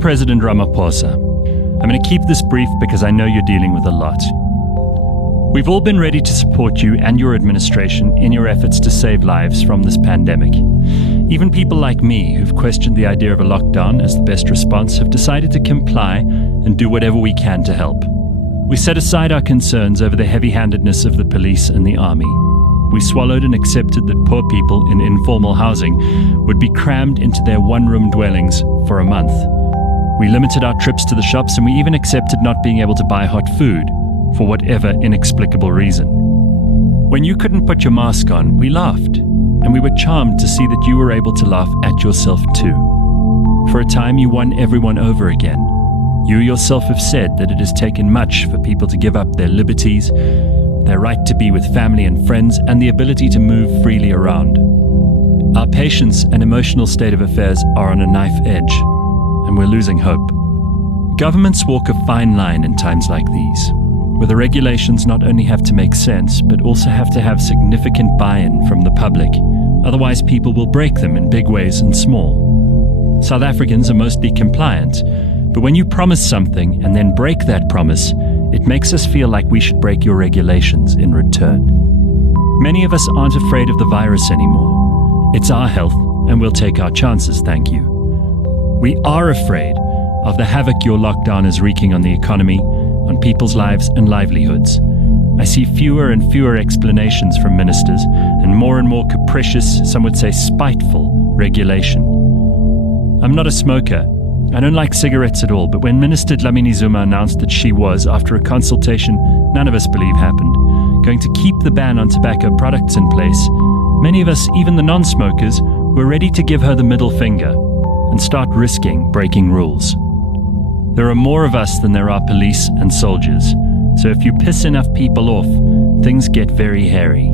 President Ramaphosa, I'm going to keep this brief because I know you're dealing with a lot. We've all been ready to support you and your administration in your efforts to save lives from this pandemic. Even people like me, who've questioned the idea of a lockdown as the best response, have decided to comply and do whatever we can to help. We set aside our concerns over the heavy-handedness of the police and the army. We swallowed and accepted that poor people in informal housing would be crammed into their one-room dwellings for a month. We limited our trips to the shops, and we even accepted not being able to buy hot food for whatever inexplicable reason. When you couldn't put your mask on, we laughed, and we were charmed to see that you were able to laugh at yourself too. For a time, you won everyone over again. You yourself have said that it has taken much for people to give up their liberties, their right to be with family and friends, and the ability to move freely around. Our patience and emotional state of affairs are on a knife edge, and we're losing hope. Governments walk a fine line in times like these, where the regulations not only have to make sense, but also have to have significant buy-in from the public. Otherwise, people will break them in big ways and small. South Africans are mostly compliant, but when you promise something and then break that promise, it makes us feel like we should break your regulations in return. Many of us aren't afraid of the virus anymore. It's our health, and we'll take our chances, thank you. We are afraid of the havoc your lockdown is wreaking on the economy, on people's lives and livelihoods. I see fewer and fewer explanations from ministers and more capricious, some would say spiteful, regulation. I'm not a smoker. I don't like cigarettes at all, but when Minister Dlamini Zuma announced that she was, after a consultation none of us believe happened, going to keep the ban on tobacco products in place, many of us, even the non-smokers, were ready to give her the middle finger and start risking breaking rules. There are more of us than there are police and soldiers, so if you piss enough people off, things get very hairy.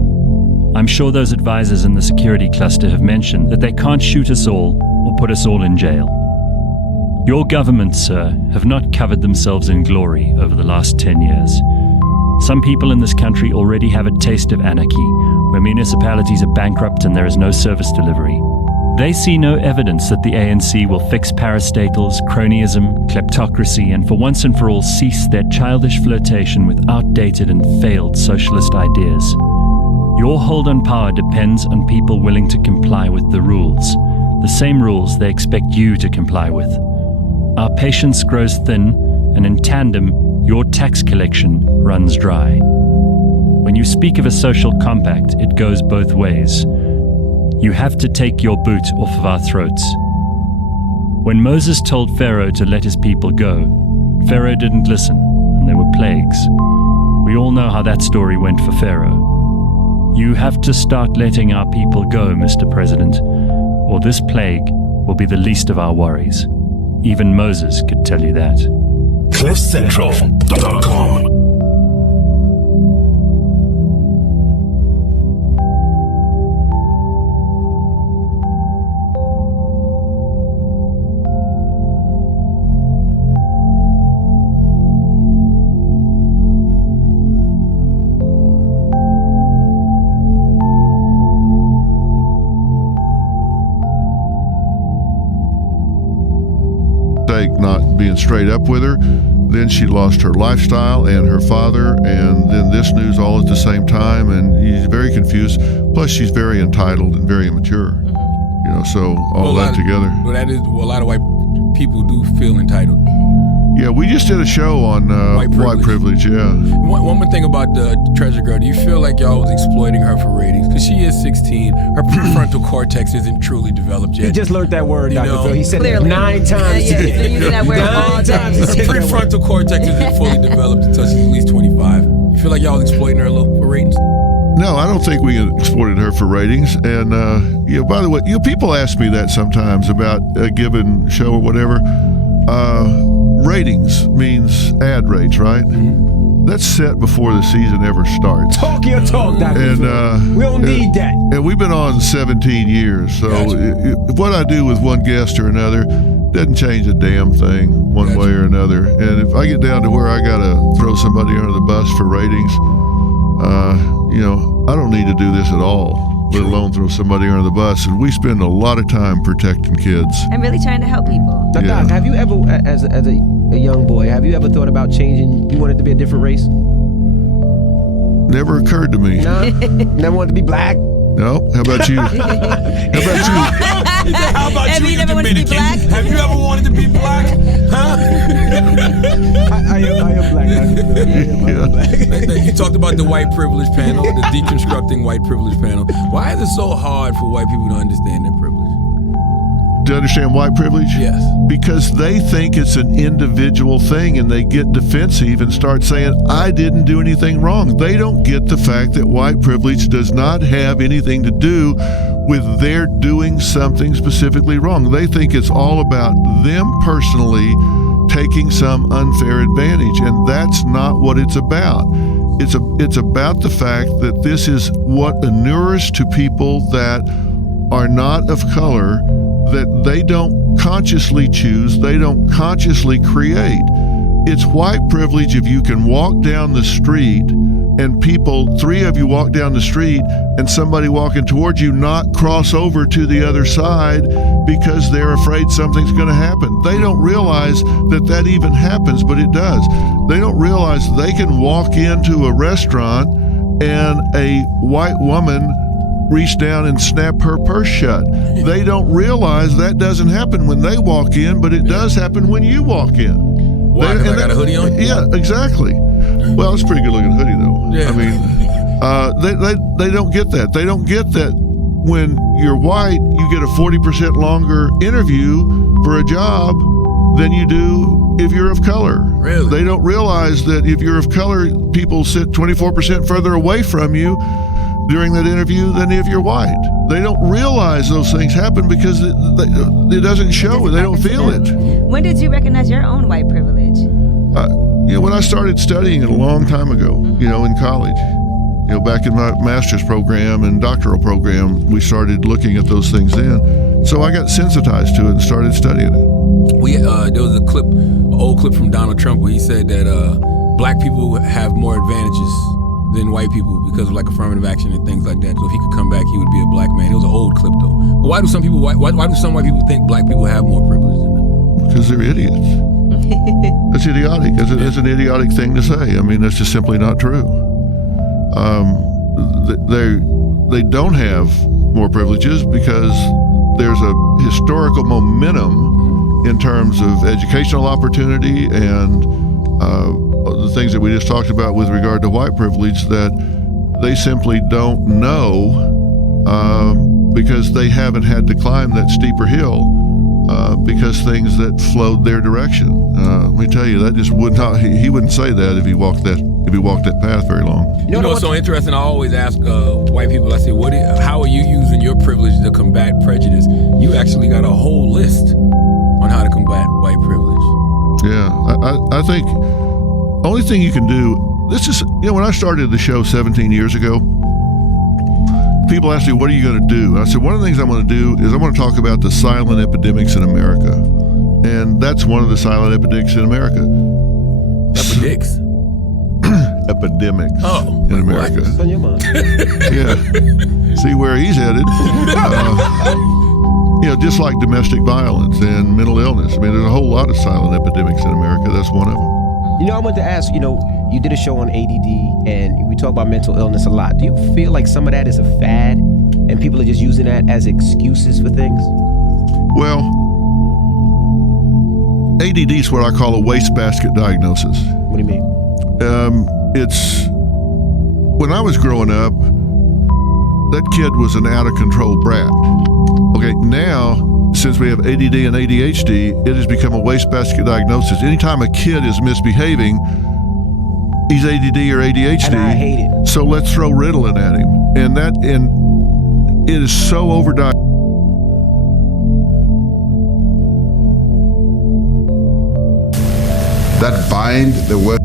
I'm sure those advisors in the security cluster have mentioned that they can't shoot us all or put us all in jail. Your government, sir, have not covered themselves in glory over the last 10 years. Some people in this country already have a taste of anarchy, where municipalities are bankrupt and there is no service delivery. They see no evidence that the ANC will fix parastatals, cronyism, kleptocracy, and for once and for all cease their childish flirtation with outdated and failed socialist ideas. Your hold on power depends on people willing to comply with the rules, the same rules they expect you to comply with. Our patience grows thin, and in tandem, your tax collection runs dry. When you speak of a social compact, it goes both ways. You have to take your boot off of our throats. When Moses told Pharaoh to let his people go, Pharaoh didn't listen, and there were plagues. We all know how that story went for Pharaoh. You have to start letting our people go, Mr. President, or this plague will be the least of our worries. Even Moses could tell you that. CliffCentral.com. Not being straight up with her. Then she lost her lifestyle and her father, and then this news all at the same time, and he's very confused. Plus, she's very entitled and very immature. You know, so all that together. Well, that is a lot of white people do feel entitled. Yeah, we just did a show on white privilege. Yeah. One more thing about the Treasure Girl. Do you feel like y'all was exploiting her for ratings? Because she is 16. Her prefrontal cortex isn't truly developed yet. He just learned that word, Dr. Phil. He said Clearly. it 9 times. Yeah, he's been using that word all day. Her prefrontal cortex isn't fully developed until she's at least 25. You feel like y'all was exploiting her a little for ratings? No, I don't think we exploited her for ratings. And by the way, people ask me that sometimes about a given show or whatever. Ratings means ad rates, right? Mm-hmm. That's set before the season ever starts. Talk your talk, Dr. Phil. We don't need that. And we've been on 17 years, so what I do with one guest or another doesn't change a damn thing one way or another. And if I get down to where I got to throw somebody under the bus for ratings, I don't need to do this at all. let alone throw somebody under the bus. And we spend a lot of time protecting kids. I'm really trying to help people. Now, Doc, have you ever, as a young boy, have you ever thought about changing? You wanted to be a different race? Never occurred to me. No? Never wanted to be black? No. How about you? How about you? How about Have you never wanted to be black? Have you ever wanted to be black? Huh? I am black. I am black. You talked about the white privilege panel, the deconstructing white privilege panel. Why is it so hard for white people to understand their privilege? To understand white privilege? Yes. Because they think it's an individual thing and they get defensive and start saying, I didn't do anything wrong. They don't get the fact that white privilege does not have anything to do with their doing something specifically wrong. They think it's all about them personally taking some unfair advantage, and that's not what it's about. It's about the fact that this is what inures to people that are not of color, that they don't consciously choose, they don't consciously create. It's white privilege if you can walk down the street and people, three of you walk down the street and somebody walking towards you not cross over to the other side because they're afraid something's going to happen. They don't realize that that even happens, but it does. They don't realize they can walk into a restaurant and a white woman reach down and snap her purse shut. They don't realize that doesn't happen when they walk in, but it does happen when you walk in. Why? Because I got a hoodie on? Yeah, exactly. Well, it's a pretty good looking hoodie though. Yeah. I mean, they don't get that. They don't get that when you're white, you get a 40% longer interview for a job than you do if you're of color. Really? They don't realize that if you're of color, people sit 24% further away from you during that interview than if you're white. They don't realize those things happen because it doesn't show it. They don't feel it. When did you recognize your own white privilege? When I started studying it a long time ago, in college, back in my master's program and doctoral program, we started looking at those things then. So I got sensitized to it and started studying it. There was an old clip from Donald Trump where he said that black people have more advantages than white people because of like affirmative action and things like that. So if he could come back, he would be a black man. It was an old clip though. But why do some white people think black people have more privilege than them? Because they're idiots. It's idiotic. It's an idiotic thing to say. I mean, that's just simply not true. They don't have more privileges because there's a historical momentum in terms of educational opportunity and the things that we just talked about with regard to white privilege that they simply don't know because they haven't had to climb that steeper hill because things that flowed their direction. Let me tell you, that just would not. He wouldn't say that if he walked that path very long. You know what's so interesting? I always ask white people. I say, how are you using your privilege to combat prejudice? You actually got a whole list on how to combat white privilege. Yeah, I think. Only thing you can do, this is, when I started the show 17 years ago, people asked me, what are you going to do? And I said, one of the things I'm going to do is I'm going to talk about the silent epidemics in America. And that's one of the silent epidemics in America. Epidemics? Epidemics in America. What's on your mind? Yeah. See where he's headed. Just like domestic violence and mental illness. I mean, there's a whole lot of silent epidemics in America. That's one of them. I wanted to ask, you did a show on ADD and we talk about mental illness a lot. Do you feel like some of that is a fad and people are just using that as excuses for things? Well, ADD is what I call a wastebasket diagnosis. What do you mean? It's, when I was growing up, that kid was an out of control brat. Okay, now, since we have ADD and ADHD, it has become a wastebasket diagnosis. Anytime a kid is misbehaving, he's ADD or ADHD. And I hate it. So let's throw Ritalin at him. And it is so overdiagnosed. That bind the work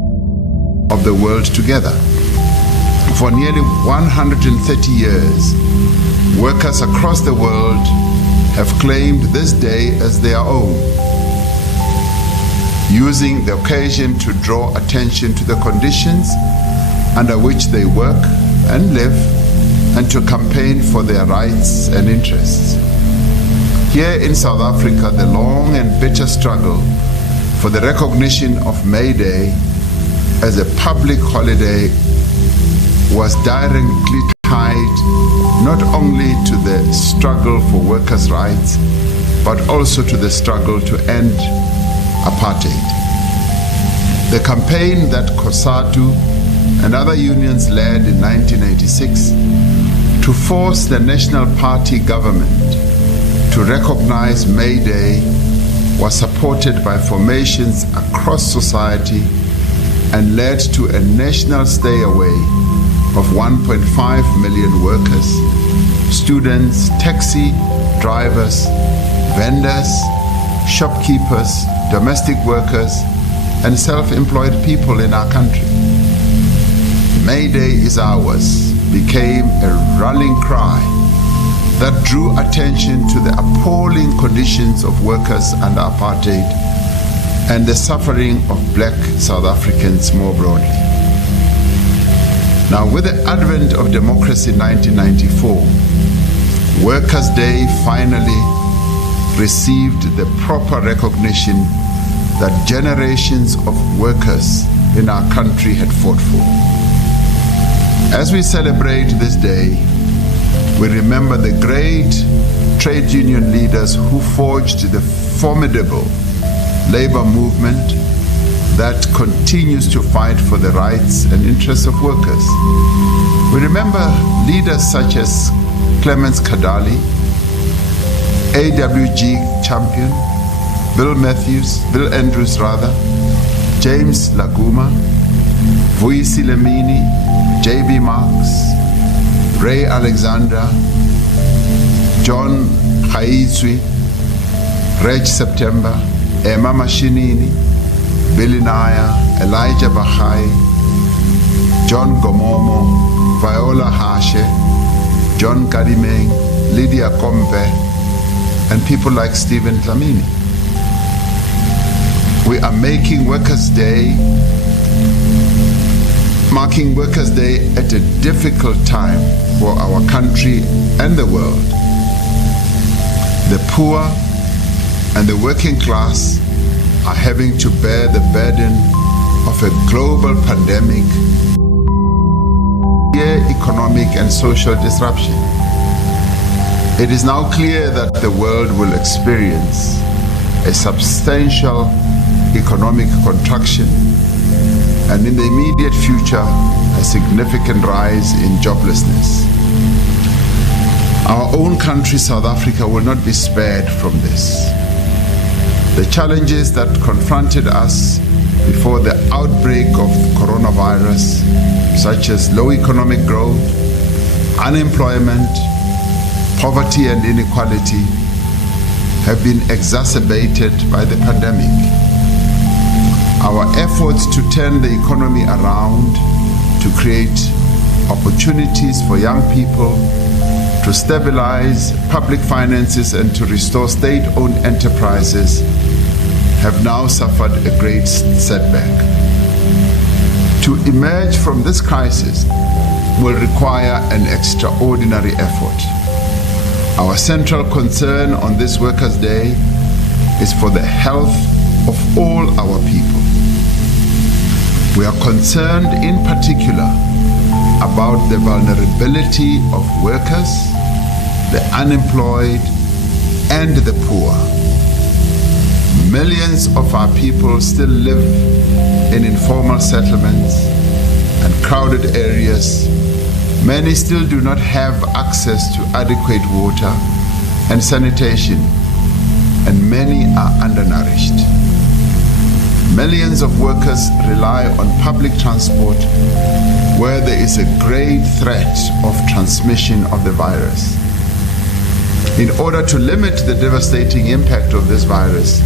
of the world together. For nearly 130 years, workers across the world have claimed this day as their own, using the occasion to draw attention to the conditions under which they work and live and to campaign for their rights and interests. Here in South Africa, the long and bitter struggle for the recognition of May Day as a public holiday was directly tied not only to the struggle for workers' rights, but also to the struggle to end apartheid. The campaign that COSATU and other unions led in 1986 to force the National Party government to recognize May Day was supported by formations across society and led to a national stay away of 1.5 million workers, students, taxi drivers, vendors, shopkeepers, domestic workers, and self-employed people in our country. May Day is ours became a rallying cry that drew attention to the appalling conditions of workers under apartheid and the suffering of black South Africans more broadly. Now, with the advent of democracy in 1994, Workers' Day finally received the proper recognition that generations of workers in our country had fought for. As we celebrate this day, we remember the great trade union leaders who forged the formidable labor movement that continues to fight for the rights and interests of workers. We remember leaders such as Clemens Kadali, AWG champion, Bill Andrews, James Laguma, Vuisi Lemini, J.B. Marks, Ray Alexander, John Haizwi, Reg September, Emma Mashinini, Billy Naya, Elijah Bahai, John Gomomo, Viola Hashe, John Kadimeng, Lydia Kompe, and people like Stephen Dlamini. We are marking Workers' Day at a difficult time for our country and the world. The poor and the working class are having to bear the burden of a global pandemic, economic and social disruption. It is now clear that the world will experience a substantial economic contraction and in the immediate future a significant rise in joblessness. Our own country, South Africa, will not be spared from this. The challenges that confronted us before the outbreak of coronavirus, such as low economic growth, unemployment, poverty and inequality, have been exacerbated by the pandemic. Our efforts to turn the economy around, to create opportunities for young people, to stabilize public finances and to restore state-owned enterprises have now suffered a great setback. To emerge from this crisis will require an extraordinary effort. Our central concern on this Workers' Day is for the health of all our people. We are concerned in particular about the vulnerability of workers, the unemployed, and the poor. Millions of our people still live in informal settlements and crowded areas. Many still do not have access to adequate water and sanitation, and many are undernourished. Millions of workers rely on public transport where there is a great threat of transmission of the virus. In order to limit the devastating impact of this virus,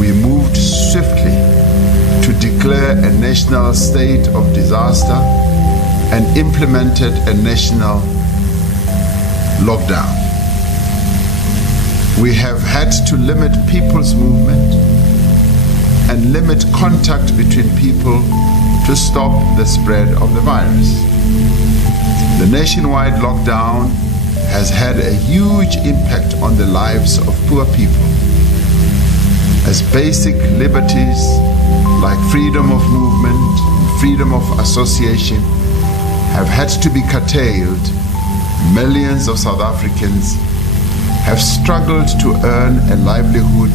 we moved swiftly to declare a national state of disaster and implemented a national lockdown. We have had to limit people's movement and limit contact between people to stop the spread of the virus. The nationwide lockdown has had a huge impact on the lives of poor people, as basic liberties like freedom of movement and freedom of association have had to be curtailed. Millions of South Africans have struggled to earn a livelihood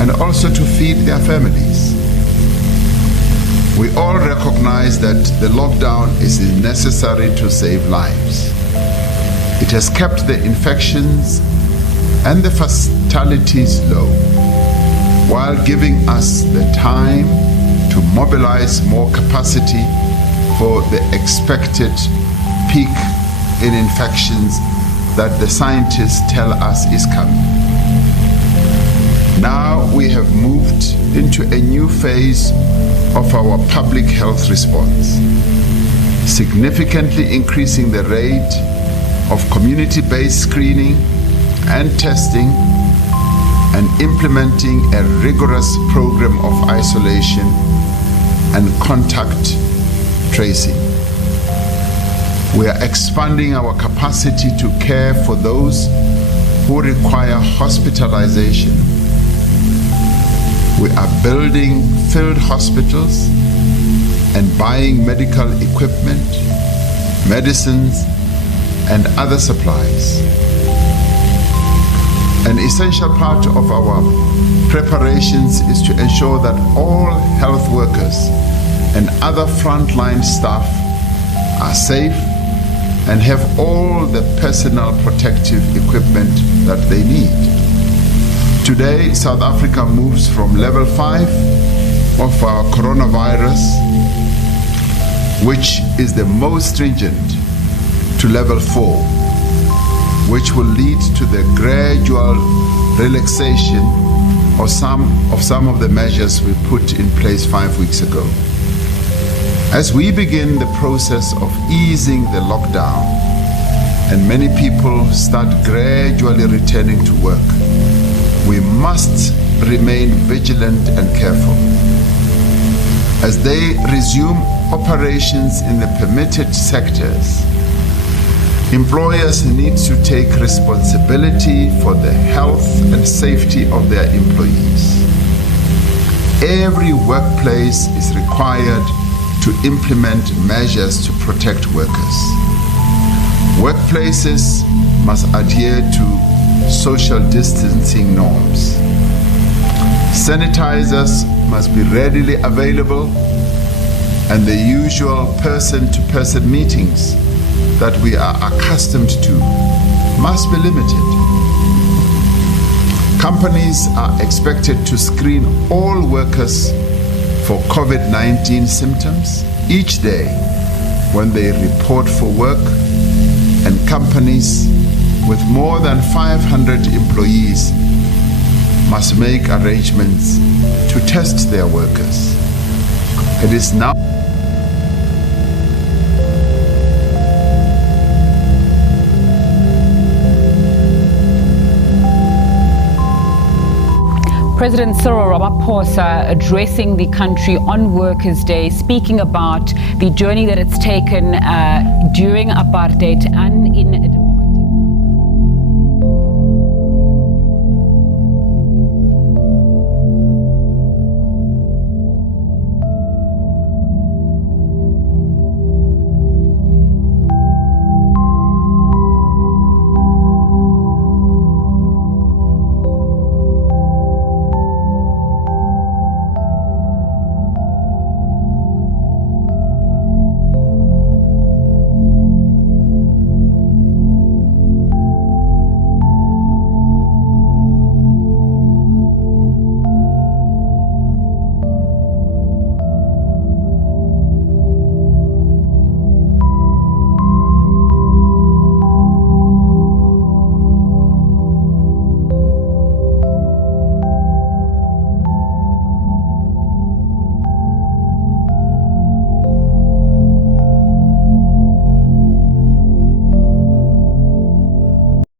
and also to feed their families. We all recognize that the lockdown is necessary to save lives. It has kept the infections and the fatalities low, while giving us the time to mobilize more capacity for the expected peak in infections that the scientists tell us is coming. Now we have moved into a new phase of our public health response, significantly increasing the rate of community-based screening and testing and implementing a rigorous program of isolation and contact tracing. We are expanding our capacity to care for those who require hospitalization. We are building field hospitals and buying medical equipment, medicines, and other supplies. An essential part of our preparations is to ensure that all health workers and other frontline staff are safe and have all the personal protective equipment that they need. Today, South Africa moves from level 5 of our coronavirus, which is the most stringent, to level 4, which will lead to the gradual relaxation of some of the measures we put in place 5 weeks ago. As we begin the process of easing the lockdown and many people start gradually returning to work, we must remain vigilant and careful. As they resume operations in the permitted sectors, employers need to take responsibility for the health and safety of their employees. Every workplace is required to implement measures to protect workers. Workplaces must adhere to social distancing norms. Sanitizers must be readily available, and the usual person-to-person meetings that we are accustomed to must be limited. Companies are expected to screen all workers for COVID-19 symptoms each day when they report for work, and companies with more than 500 employees must make arrangements to test their workers. It is now President Cyril Ramaphosa addressing the country on Workers' Day, speaking about the journey that it's taken during apartheid and in